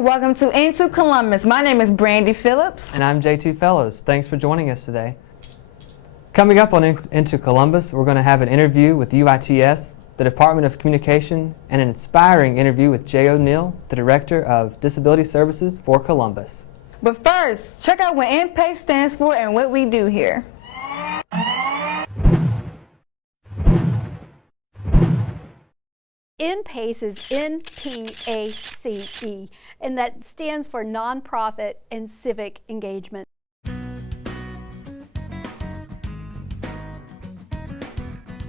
welcome to iNtoColumbus. My name is Brandy Phillips. And I'm J2 Fellows. Thanks for joining us today. Coming up on iNtoColumbus, we're going to have an interview with UITS, the Department of Communication, and an inspiring interview with Jay O'Neill, the Director of Disability Services for Columbus. But first, check out what InPay stands for and what we do here. InPACE is NPACE, and that stands for Nonprofit and Civic Engagement.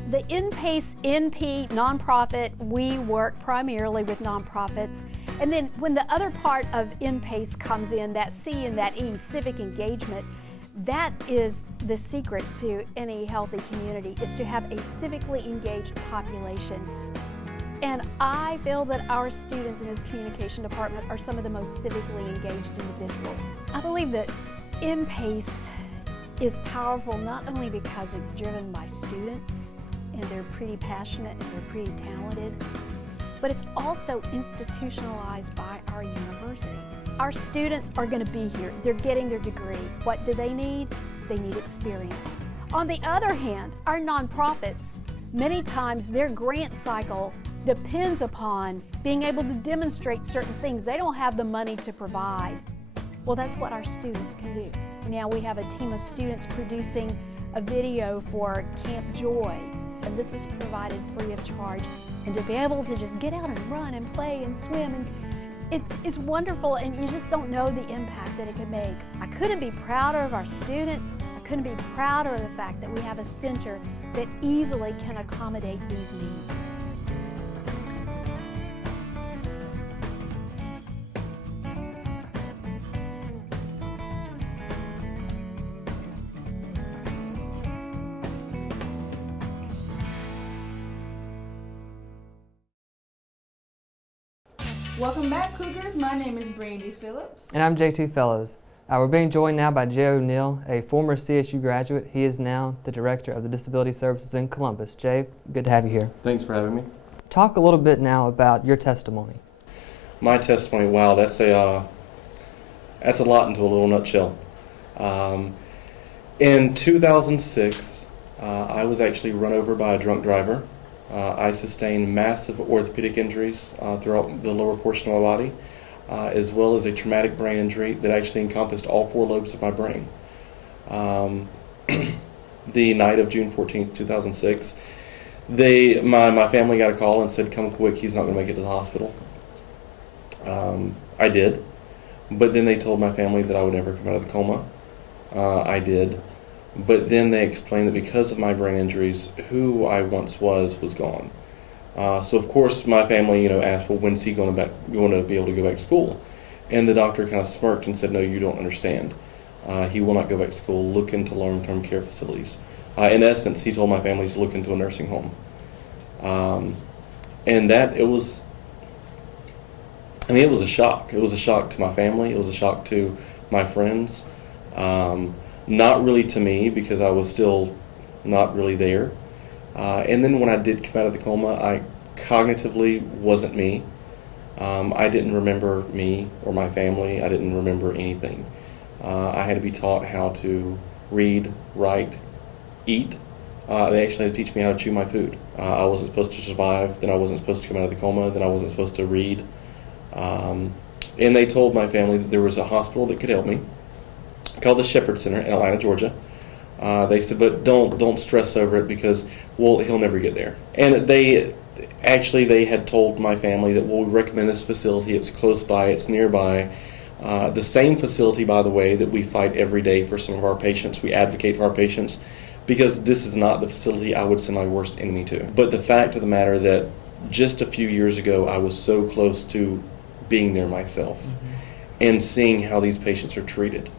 The InPACE NP nonprofit, we work primarily with nonprofits. And then when the other part of InPACE comes in, that C and that E, civic engagement, that is the secret to any healthy community, is to have a civically engaged population. And I feel that our students in this communication department are some of the most civically engaged individuals. I believe that InPACE is powerful not only because it's driven by students and they're pretty passionate and they're pretty talented, but it's also institutionalized by our university. Our students are going to be here. They're getting their degree. What do they need? They need experience. On the other hand, our nonprofits, many times their grant cycle depends upon being able to demonstrate certain things. They don't have the money to provide. Well, that's what our students can do. Now we have a team of students producing a video for Camp Joy, and this is provided free of charge. And to be able to just get out and run and play and swim, and it's wonderful, and you just don't know the impact that it can make. I couldn't be prouder of our students. I couldn't be prouder of the fact that we have a center that easily can accommodate these needs. Welcome back, Cougars. My name is Brandy Phillips. And I'm J2 Fellows. We're being joined now by Jay O'Neill, a former CSU graduate. He is now the Director of the Disability Services in Columbus. Jay, good to have you here. Thanks for having me. Talk a little bit now about your testimony. My testimony, wow, that's a lot into a little nutshell. In 2006, I was actually run over by a drunk driver. I sustained massive orthopedic injuries throughout the lower portion of my body, as well as a traumatic brain injury that actually encompassed all 4 lobes of my brain. The night of June 14th, 2006, my family got a call and said, "Come quick, he's not going to make it to the hospital." I did, but then they told my family that I would never come out of the coma. I did. But then they explained that because of my brain injuries, who I once was gone. So of course my family, asked, "Well, when's he going to be able to go back to school?" And the doctor kind of smirked and said, "No, you don't understand. He will not go back to school. Look into long-term care facilities." In essence, he told my family to look into a nursing home. And it was a shock. It was a shock to my family. It was a shock to my friends. Not really to me, because I was still not really there. And then when I did come out of the coma, I cognitively wasn't me. I didn't remember me or my family. I didn't remember anything. I had to be taught how to read, write, eat. They actually had to teach me how to chew my food. I wasn't supposed to survive, then I wasn't supposed to come out of the coma, then I wasn't supposed to read. And they told my family that there was a hospital that could help me, called the Shepherd Center in Atlanta, Georgia. They said, "But don't stress over it, because, well, he'll never get there." And they had told my family that, "Well, we recommend this facility. It's close by. It's nearby." The same facility, by the way, that we fight every day for some of our patients. We advocate for our patients, because this is not the facility I would send my worst enemy to. But the fact of the matter that just a few years ago, I was so close to being there myself, and seeing how these patients are treated.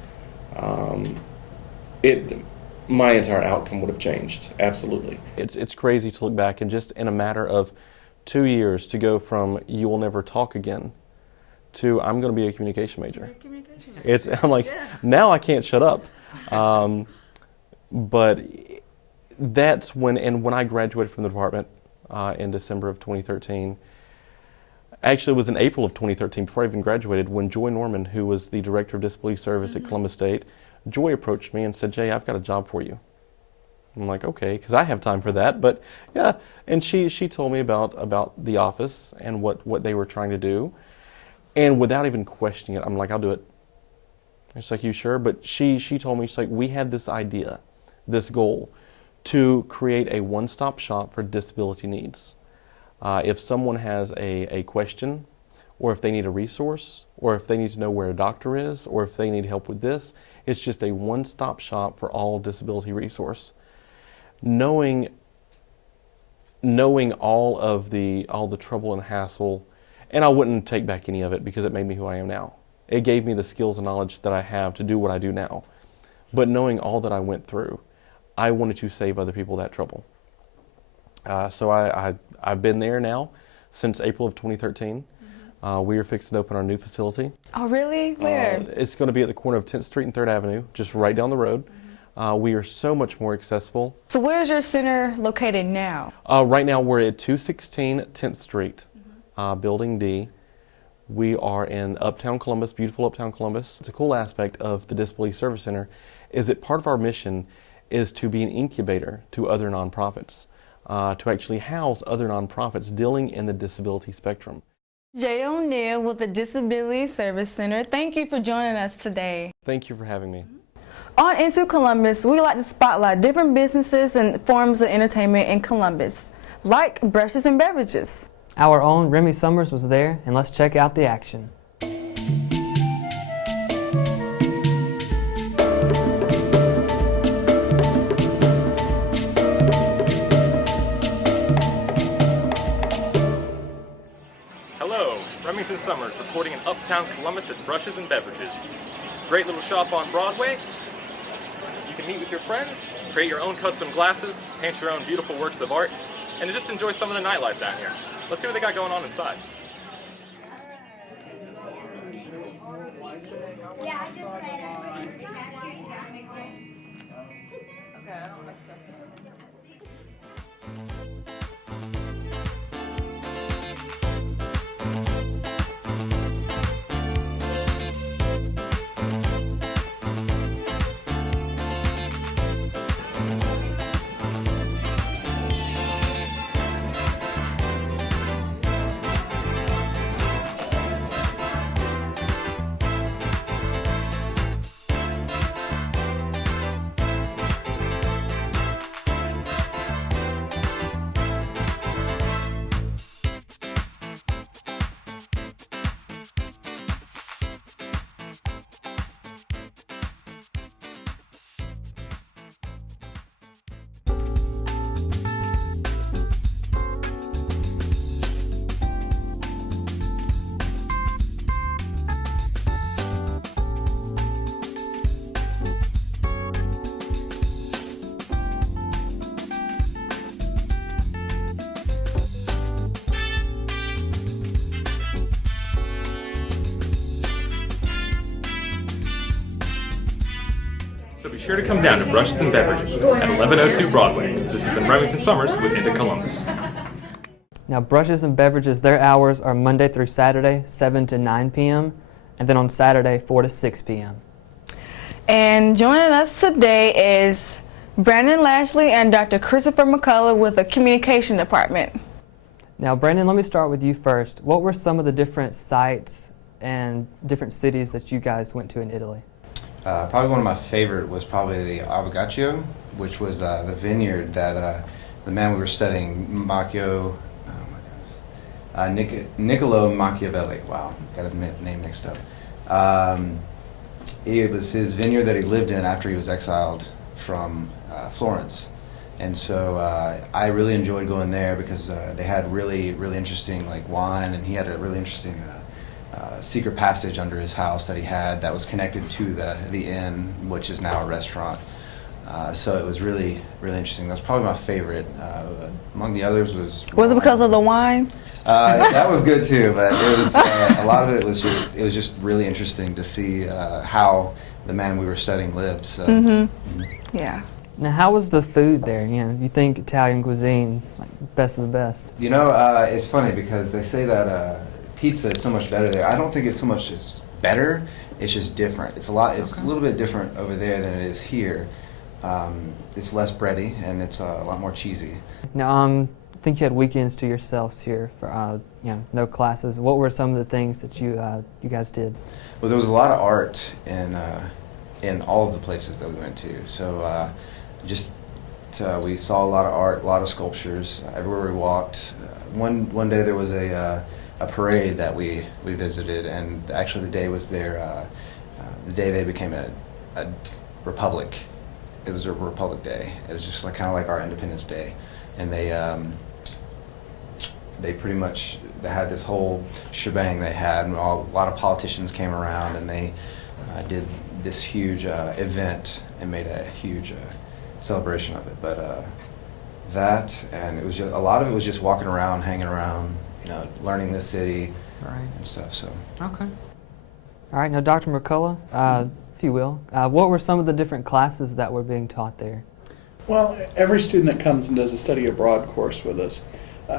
My entire outcome would have changed, absolutely. It's crazy to look back and just in a matter of 2 years to go from "you will never talk again" to "I'm going to be a communication major." I'm like, now I can't shut up. But that's when I graduated from the department in December of 2013, Actually, it was in April of 2013, before I even graduated, when Joy Norman, who was the Director of Disability Service at Columbus State, Joy approached me and said, Jay, I've got a job for you. I'm like, okay, because I have time for that, but yeah. And she told me about the office and what they were trying to do. And without even questioning it, I'm like, I'll do it. It's like, you sure? But she told me, she's like, we had this idea, this goal, to create a one-stop shop for disability needs. If someone has a question, or if they need a resource, or if they need to know where a doctor is, or if they need help with this, it's just a one-stop shop for all disability resource. Knowing all the trouble and hassle, and I wouldn't take back any of it because it made me who I am now. It gave me the skills and knowledge that I have to do what I do now. But knowing all that I went through, I wanted to save other people that trouble. So I've been there now since April of 2013. We are fixing to open our new facility. Oh, really? Where? It's going to be at the corner of 10th Street and 3rd Avenue, just right down the road. We are so much more accessible. So where's your center located now? Right now we're at 216 10th Street, Building D. We are in Uptown Columbus, beautiful Uptown Columbus. It's a cool aspect of the Disability Service Center is that part of our mission is to be an incubator to other nonprofits, to actually house other nonprofits dealing in the disability spectrum. Jay O'Neill with the Disability Service Center. Thank you for joining us today. Thank you for having me. On iNtoColumbus, we like to spotlight different businesses and forms of entertainment in Columbus, like brushes and beverages. Our own Remy Summers was there, and let's check out the action. Hello, Remington Summers reporting in Uptown Columbus at Brushes and Beverages. Great little shop on Broadway. You can meet with your friends, create your own custom glasses, paint your own beautiful works of art, and just enjoy some of the nightlife down here. Let's see what they got going on inside. So be sure to come down to Brushes and Beverages at 1102 Broadway. This has been Remington Summers with iNtoColumbus. Now, Brushes and Beverages, their hours are Monday through Saturday, 7 to 9 p.m., and then on Saturday, 4 to 6 p.m. And joining us today is Brandon Lashley and Dr. Christopher McCullough with the Communication Department. Now, Brandon, let me start with you first. What were some of the different sites and different cities that you guys went to in Italy? Probably one of my favorite was probably the Avogaccio, which was the vineyard that the man we were studying, Niccolo Machiavelli. Wow, got his name mixed up. It was his vineyard that he lived in after he was exiled from Florence. And so I really enjoyed going there because they had really interesting wine, and he had a really interesting secret passage under his house that he had that was connected to the inn, which is now a restaurant. So it was really interesting. That was probably my favorite. Among the others was it because of the wine? That was good too, but it was a lot of it was just really interesting to see how the man we were studying lived. So. Yeah. Now, how was the food there? You know, you think Italian cuisine, like best of the best. You know, it's funny because they say that pizza is so much better there. I don't think it's so much it's better. It's just different. It's a lot. It's a little bit different over there than it is here. It's less bready and it's a lot more cheesy. Now, I think you had weekends to yourselves here for no classes. What were some of the things that you guys did? Well, there was a lot of art in all of the places that we went to. So we saw a lot of art, a lot of sculptures everywhere we walked. One day there was a parade that we visited, and actually the day was the day they became a republic. It was a Republic Day. It was just kind of like our Independence Day, and they pretty much had this whole shebang they had, and a lot of politicians came around, and they did this huge event and made a huge celebration of it. But that, and it was just a lot of it was just walking around, hanging around, learning the city, Right. and stuff. So Okay. All right. Now, Dr. McCullough, if you will, what were some of the different classes that were being taught there? Well, every student that comes and does a study abroad course with us,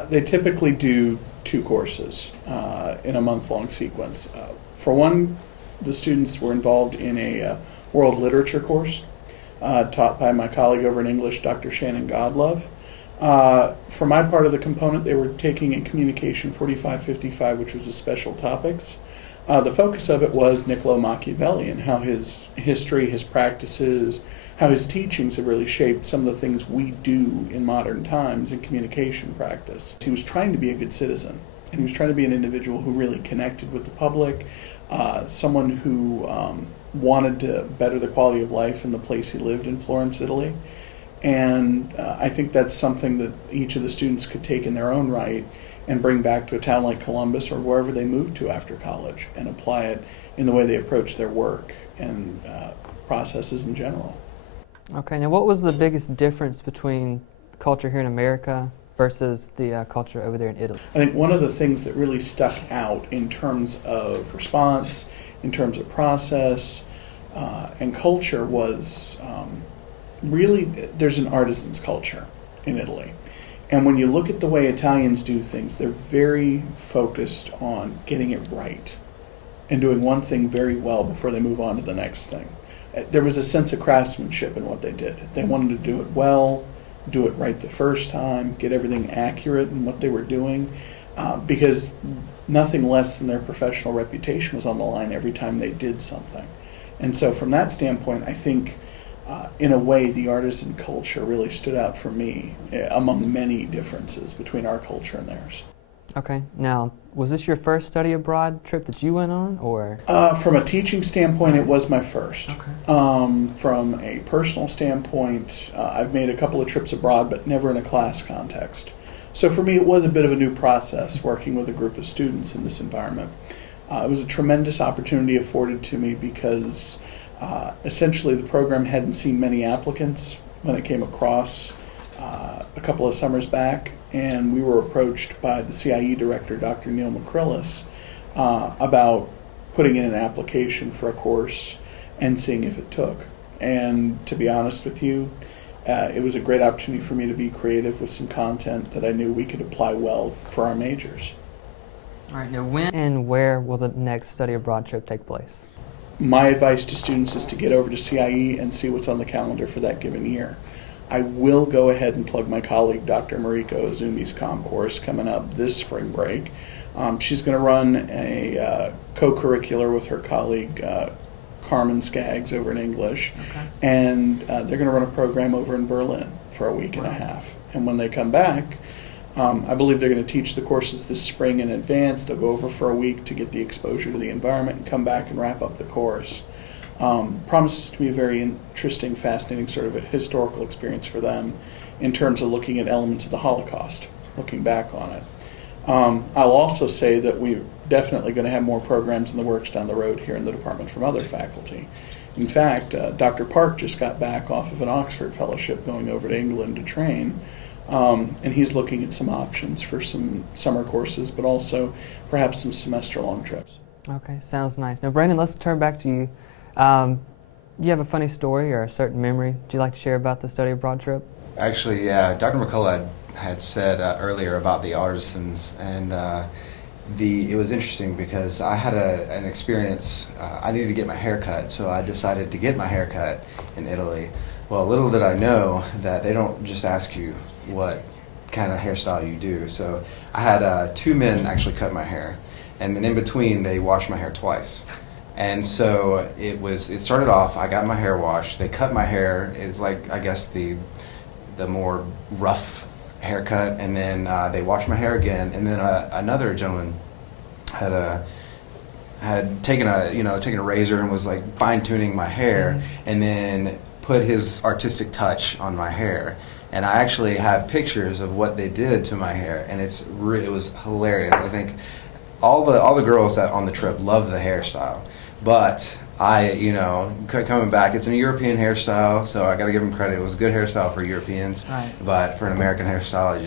they typically do 2 courses in a month-long sequence. For one, the students were involved in a world literature course taught by my colleague over in English, Dr. Shannon Godlove. For my part of the component, they were taking a Communication 45-55, which was a special topics. The focus of it was Niccolo Machiavelli and how his history, his practices, how his teachings have really shaped some of the things we do in modern times in communication practice. He was trying to be a good citizen, and he was trying to be an individual who really connected with the public, someone who wanted to better the quality of life in the place he lived in Florence, Italy. And I think that's something that each of the students could take in their own right and bring back to a town like Columbus or wherever they moved to after college and apply it in the way they approach their work and processes in general. Okay. Now, what was the biggest difference between culture here in America versus the culture over there in Italy? I think one of the things that really stuck out in terms of response, in terms of process, and culture was really there's an artisan's culture in Italy. And when you look at the way Italians do things, they're very focused on getting it right and doing one thing very well before they move on to the next thing. There was a sense of craftsmanship in what they did. They wanted to do it well, do it right the first time, get everything accurate in what they were doing, because nothing less than their professional reputation was on the line every time they did something. And so from that standpoint, I think in a way the artisan culture really stood out for me among many differences between our culture and theirs. Okay. Now, was this your first study abroad trip that you went on, or? From a teaching standpoint, it was my first. Okay. From a personal standpoint, I've made a couple of trips abroad, but never in a class context. So for me, it was a bit of a new process working with a group of students in this environment. It was a tremendous opportunity afforded to me because essentially the program hadn't seen many applicants when it came across a couple of summers back, and we were approached by the CIE director, Dr. Neil McCrillis, about putting in an application for a course and seeing if it took. And to be honest with you, it was a great opportunity for me to be creative with some content that I knew we could apply well for our majors. All right. Now, when and where will the next study abroad trip take place? My advice to students is to get over to CIE and see what's on the calendar for that given year. I will go ahead and plug my colleague, Dr. Mariko Azumi's comm course coming up this spring break. She's going to run a co-curricular with her colleague, Carmen Skaggs, over in English. Okay. And they're going to run a program over in Berlin for a week and a half. And when they come back, I believe they're going to teach the courses this spring in advance. They'll go over for a week to get the exposure to the environment and come back and wrap up the course. Promises to be a very interesting, fascinating sort of a historical experience for them in terms of looking at elements of the Holocaust, looking back on it. I'll also say that we're definitely going to have more programs in the works down the road here in the department from other faculty. In fact, Dr. Park just got back off of an Oxford fellowship going over to England to train. And he's looking at some options for some summer courses, but also perhaps some semester-long trips. Okay, sounds nice. Now, Brandon, let's turn back to you. You have a funny story or a certain memory that you'd like to share about the study abroad trip? actually, yeah, Dr. McCullough had said earlier about the artisans, and it was interesting because I had an experience. I needed to get my hair cut, so I decided to get my hair cut in Italy. Well, little did I know that they don't just ask you what kind of hairstyle you do. So I had 2 men actually cut my hair, and then in between they washed my hair twice. And so it started off, I got my hair washed, they cut my hair, it's like, I guess the more rough haircut, and then they washed my hair again, and then another gentleman had taken a razor and was like fine-tuning my hair, and then put his artistic touch on my hair. And I actually have pictures of what they did to my hair, and it was hilarious. I think all the girls that on the trip loved the hairstyle, but coming back, it's a European hairstyle, so I got to give them credit. It was a good hairstyle for Europeans, Right. but for an American hairstyle, it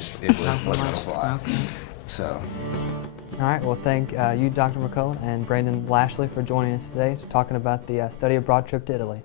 wasn't a fly. Okay. So. All right, well, thank you, Dr. McCullough, and Brandon Lashley for joining us today, talking about the study abroad trip to Italy.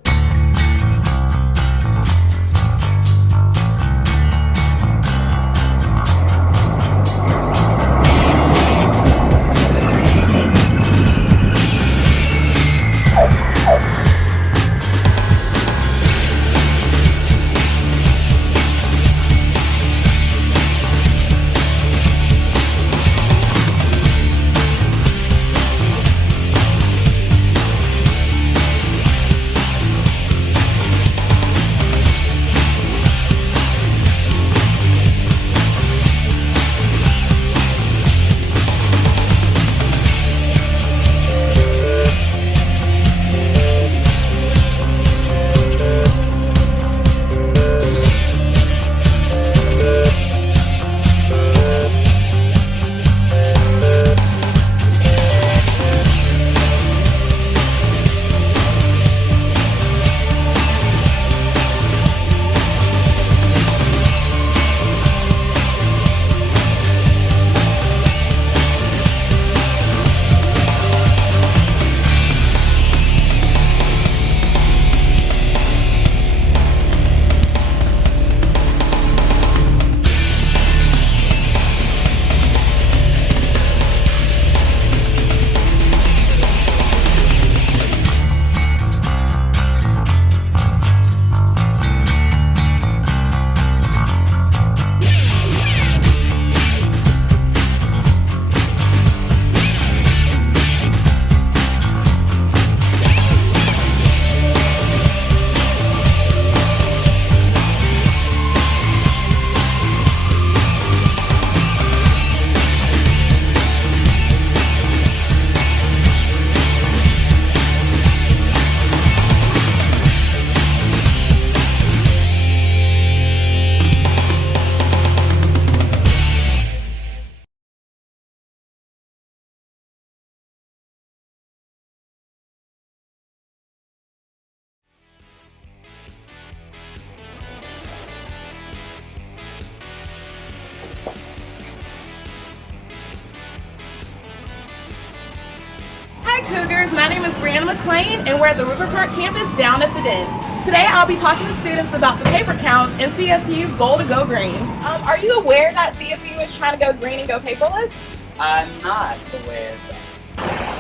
Hi Cougars, my name is Brianna McClain and we're at the River Park campus down at the Den. Today I'll be talking to students about the paper count and CSU's goal to go green. Are you aware that CSU is trying to go green and go paperless? I'm not aware of that.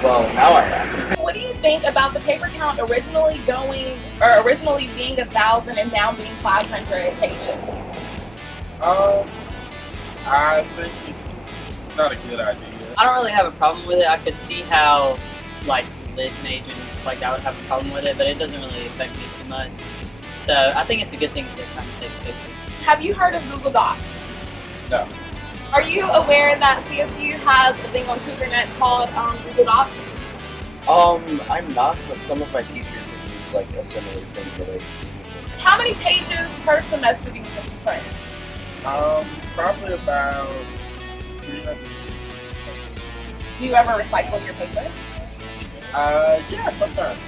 Well, now I am. What do you think about the paper count originally being 1,000 and now being 500 pages? I think it's not a good idea. I don't really have a problem with it. I could see how, like, lit majors and stuff like that would have a problem with it, but it doesn't really affect me too much. So I think it's a good thing that they're trying to save paper. Have you heard of Google Docs? No. Are you aware that CSU has a thing on CougarNet called Google Docs? I'm not, but some of my teachers have used like a similar thing related to Google. How many pages per semester do you think you print? Probably about 300. Do you ever recycle your paper? Yeah, sometimes.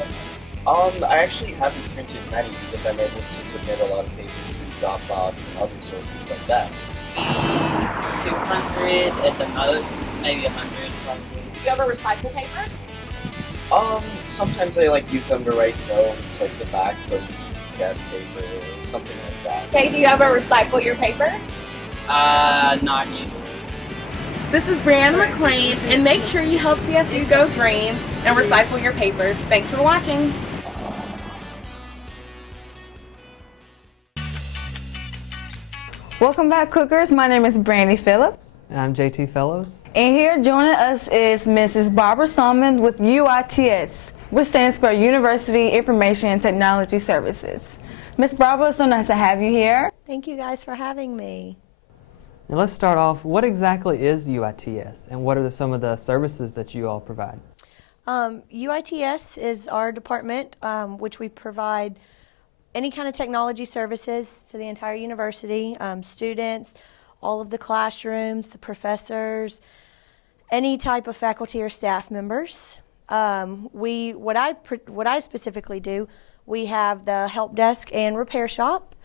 I actually haven't printed many because I'm able to submit a lot of papers through Dropbox and other sources like that. 200 at the most, maybe 100 probably. Do you ever recycle paper? Sometimes I like use them to write notes, like the backs of sketch paper or something like that. Okay, do you ever recycle your paper? Not usually. This is Brianna McClain, and make sure you help CSU go green and recycle your papers. Thanks for watching. Welcome back, Cookers. My name is Brandy Phillips. And I'm JT Fellows. And here joining us is Mrs. Barbara Salmon with UITS, which stands for University Information and Technology Services. Ms. Barbara, it's so nice to have you here. Thank you guys for having me. Now let's start off, what exactly is UITS and what are some of the services that you all provide? UITS is our department which we provide any kind of technology services to the entire university, students, all of the classrooms, the professors, any type of faculty or staff members. What I specifically do, we have the help desk and repair shop.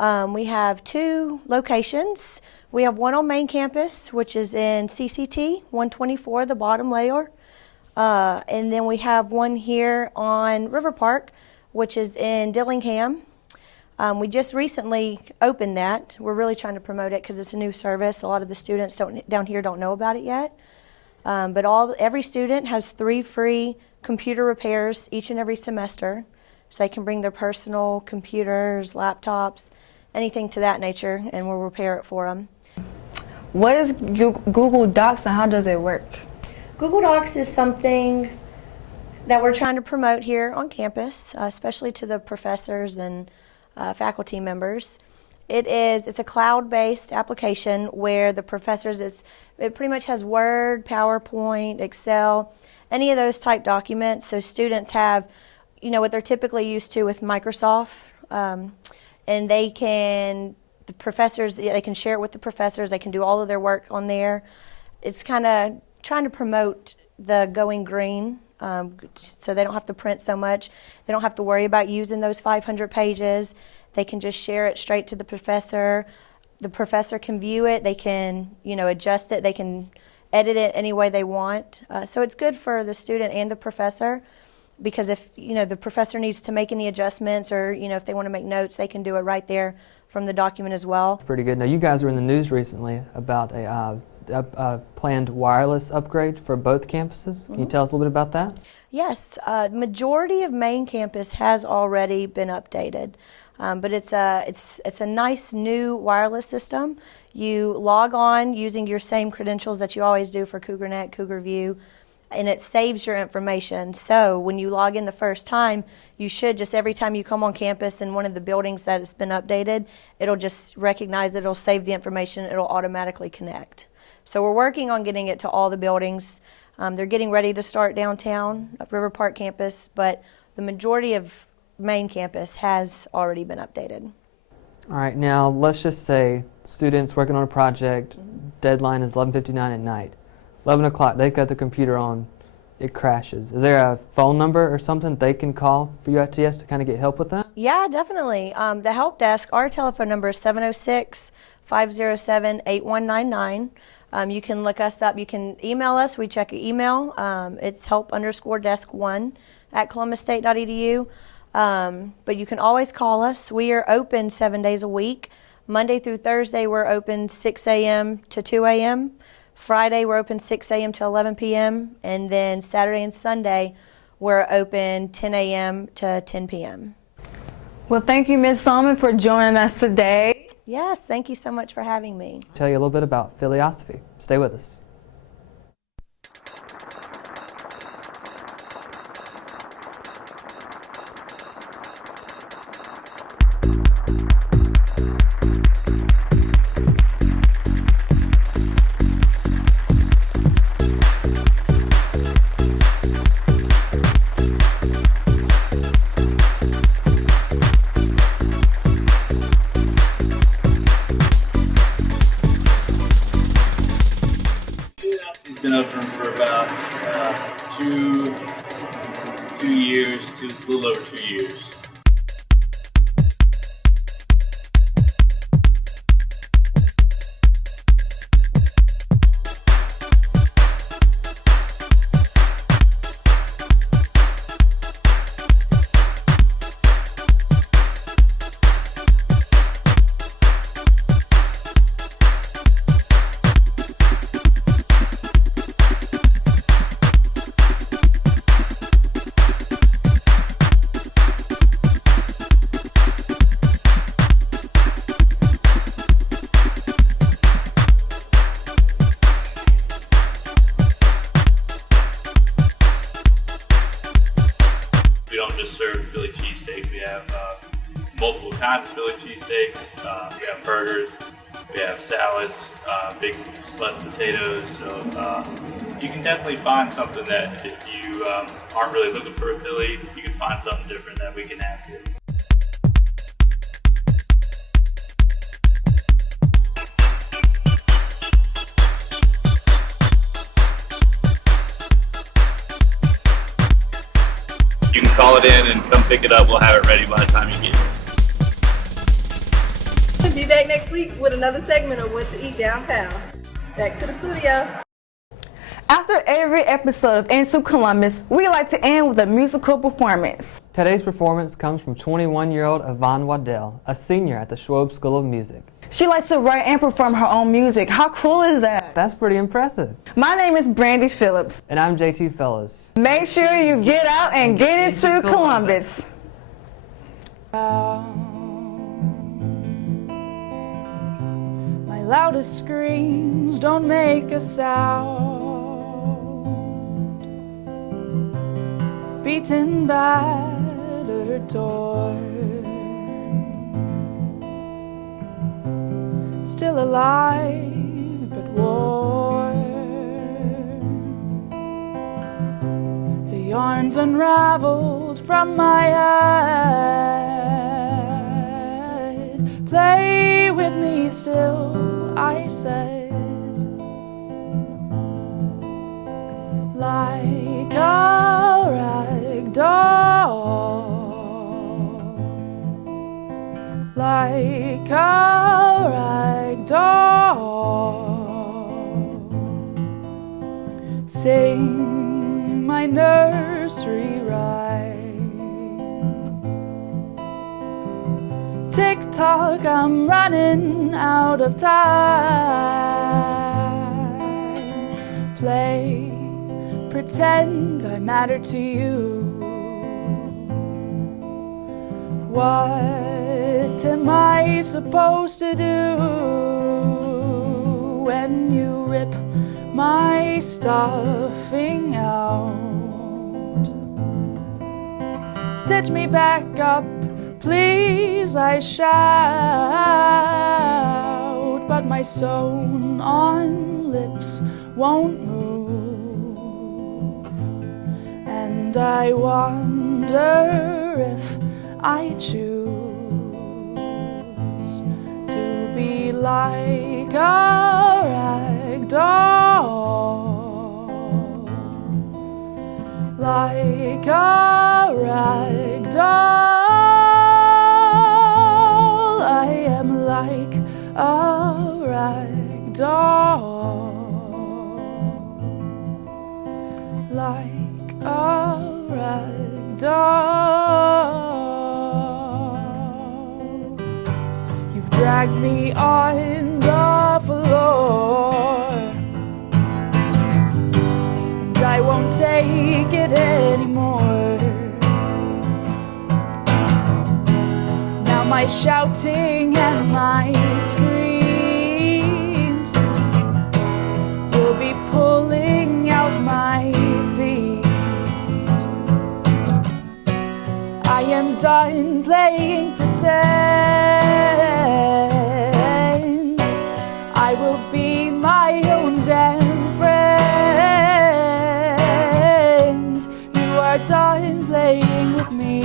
We have 2 locations. We have one on main campus, which is in CCT 124, the bottom layer. And then we have one here on River Park, which is in Dillingham. We just recently opened that. We're really trying to promote it because it's a new service. A lot of the students down here don't know about it yet. But every student has 3 free computer repairs each and every semester. So they can bring their personal computers, laptops, anything to that nature, and we'll repair it for them. What is Google Docs and how does it work? Google Docs is something that we're trying to promote here on campus, especially to the professors and faculty members. It's a cloud-based application where the professors, it pretty much has Word, PowerPoint, Excel, any of those type documents. So students have, what they're typically used to with Microsoft, and they can share it with the professors. They can do all of their work on there. It's kind of trying to promote the going green, so they don't have to print so much. They don't have to worry about using those 500 pages. They can just share it straight to the professor. The professor can view it. They can, adjust it. They can edit it any way they want. So it's good for the student and the professor, because if, the professor needs to make any adjustments or, if they want to make notes, they can do it right there from the document as well. Pretty good. Now you guys were in the news recently about a planned wireless upgrade for both campuses. Can you tell us a little bit about that? Yes, the majority of main campus has already been updated, but it's a nice new wireless system. You log on using your same credentials that you always do for CougarNet, CougarView, and it saves your information. So when you log in the first time, you should just every time you come on campus in one of the buildings that has been updated, it'll just recognize it, it'll save the information, it'll automatically connect. So we're working on getting it to all the buildings. They're getting ready to start downtown at River Park campus, but the majority of main campus has already been updated. All right, now let's just say students working on a project, deadline is 11:59 at night. 11 o'clock, they've got the computer on, it crashes. Is there a phone number or something they can call for UITS to kind of get help with that? Yeah, definitely. The help desk, our telephone number is 706-507-8199. You can look us up. You can email us. We check your email. It's help_desk1@columbusstate.edu. But you can always call us. We are open 7 days a week. Monday through Thursday, we're open 6 a.m. to 2 a.m. Friday, we're open 6 a.m. to 11 p.m. And then Saturday and Sunday, we're open 10 a.m. to 10 p.m. Well, thank you, Ms. Salmon, for joining us today. Yes, thank you so much for having me. Tell you a little bit about Philosophy. Stay with us. It's been open for about 2 years, a little over 2 years. have multiple kinds of Philly cheesesteaks. We have burgers. We have salads, big sliced potatoes. So you can definitely find something that if you aren't really looking for a Philly, you can find something different that we can have here. You can call it in and come pick it up. We'll have it ready by the time you get here. Be back next week with another segment of What to Eat Downtown. Back to the studio. After every episode of iNtoColumbus, we like to end with a musical performance. Today's performance comes from 21-year-old Yvonne Waddell, a senior at the Schwab School of Music. She likes to write and perform her own music. How cool is that? That's pretty impressive. My name is Brandy Phillips. And I'm JT Fellows. Make sure you get out and get into Columbus. My loudest screams don't make a sound. Beaten battered door, still alive but worn. The yarns unraveled from my head. Play with me still, I said. Like a rag doll, like a rag doll. Sing my nursery rhyme. Tick-tock, I'm running out of time. Play, pretend I matter to you. What am I supposed to do when you rip my stuffing out? Stitch me back up, please, I shout, but my sewn on lips won't move, and I wonder if I choose to be like a rag doll, like a rag doll. I am like a rag doll, like a rag doll. You've dragged me on the floor, and I won't take it anymore. Now my shouting and my screams will be pulling out my seams. I am done playing pretend. I will be my own damn friend. You are done playing with me,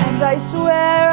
and I swear